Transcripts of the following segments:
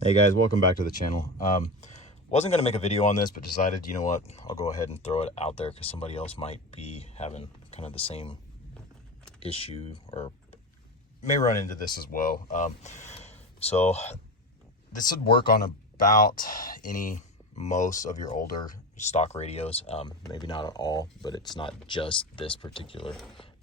Hey guys, welcome back to the channel. Wasn't going to make a video on this, but decided, you know what, I'll go ahead and throw it out there because somebody else might be having kind of the same issue or may run into this as well. So this would work on about most of your older stock radios. Maybe not at all, but it's not just this particular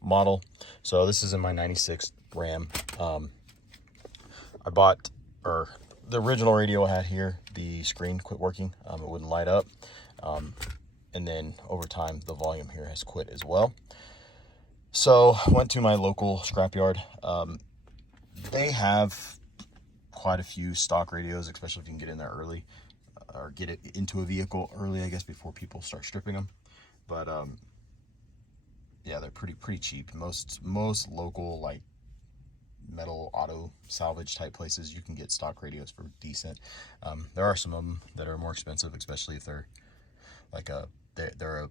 model. So this is in my 96 Ram. I bought, or the original radio I had here, the screen quit working. It wouldn't light up. And then over time, the volume here has quit as well. So went to my local scrapyard. They have quite a few stock radios, especially if you can get in there early or get it into a vehicle early, I guess, before people start stripping them. But yeah, they're pretty cheap. Most local, like, metal auto salvage type places, you can get stock radios for decent. There are some of them that are more expensive, especially if they're like they're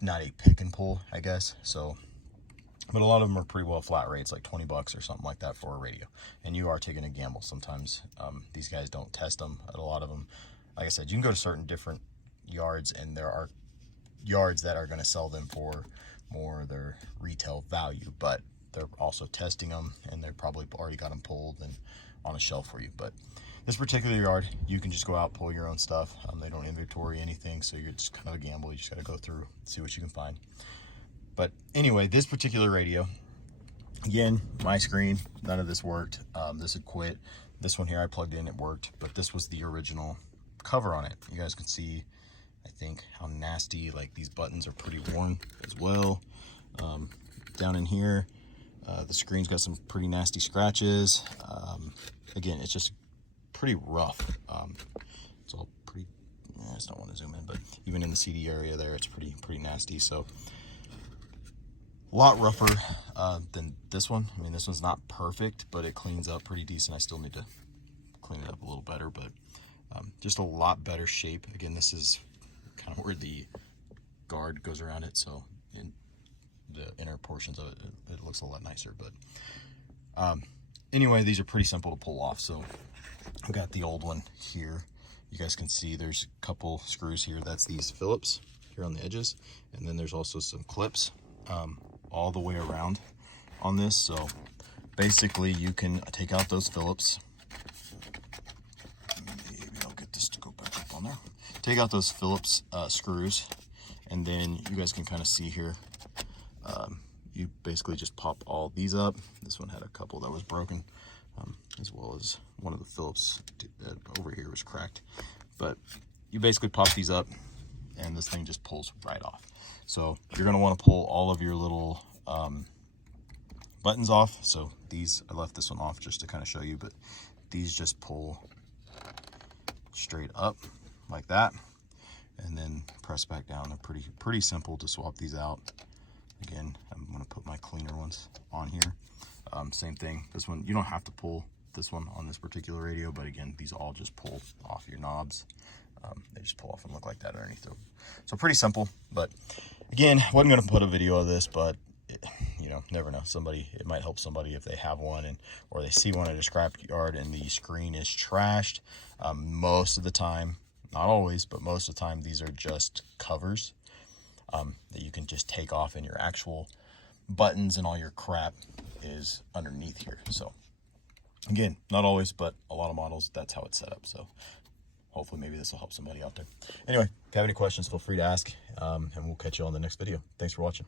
not a pick and pull, I guess. So, but a lot of them are pretty well flat rates, like 20 bucks or something like that for a radio. And you are taking a gamble sometimes. These guys don't test them at a lot of them. Like I said, you can go to certain different yards, and there are yards that are going to sell them for more their retail value, but they're also testing them, and they're probably already got them pulled and on a shelf for you. But this particular yard, you can just go out, pull your own stuff. They don't inventory anything, so you're just kind of a gamble. You just got to go through, see what you can find. But anyway, this particular radio, again, my screen, none of this worked. This had quit. This one here I plugged in, it worked, but this was the original cover on it. You guys can see, I think, how nasty, like, these buttons are pretty worn as well. Down in here, the screen's got some pretty nasty scratches. Again, it's just pretty rough. It's all pretty, I just don't want to zoom in, but even in the CD area there, it's pretty nasty. So a lot rougher than this one. I mean, this one's not perfect, but it cleans up pretty decent. I still need to clean it up a little better, but just a lot better shape. Again, this is kind of where the guard goes around it, so in the inner portions of it, it looks a lot nicer. But anyway, these are pretty simple to pull off. So I've got the old one here. You guys can see there's a couple screws here. That's these Phillips here on the edges, and then there's also some clips all the way around on this. So basically, you can take out those Phillips. Maybe I'll get this to go back up on there. Take out those Phillips screws, and then you guys can kind of see here. You basically just pop all these up. This one had a couple that was broken, as well as one of the Phillips over here was cracked. But you basically pop these up, and this thing just pulls right off. So you're going to want to pull all of your little buttons off. So these, I left this one off just to kind of show you, but these just pull straight up like that, and then press back down. They're pretty simple to swap these out. Again, I'm going to put my cleaner ones on here. Same thing. This one, you don't have to pull this one on this particular radio, but again, these all just pull off your knobs. They just pull off and look like that underneath them. So pretty simple, but again, wasn't going to put a video of this, but you know, never know. It might help somebody if they have one, or they see one at a scrap yard and the screen is trashed. Most of the time, not always, but most of the time, these are just covers that you can just take off, and your actual buttons and all your crap is underneath here. So again, not always, but a lot of models, that's how it's set up. So hopefully maybe this will help somebody out there. Anyway, if you have any questions, feel free to ask, and we'll catch you on the next video. Thanks for watching.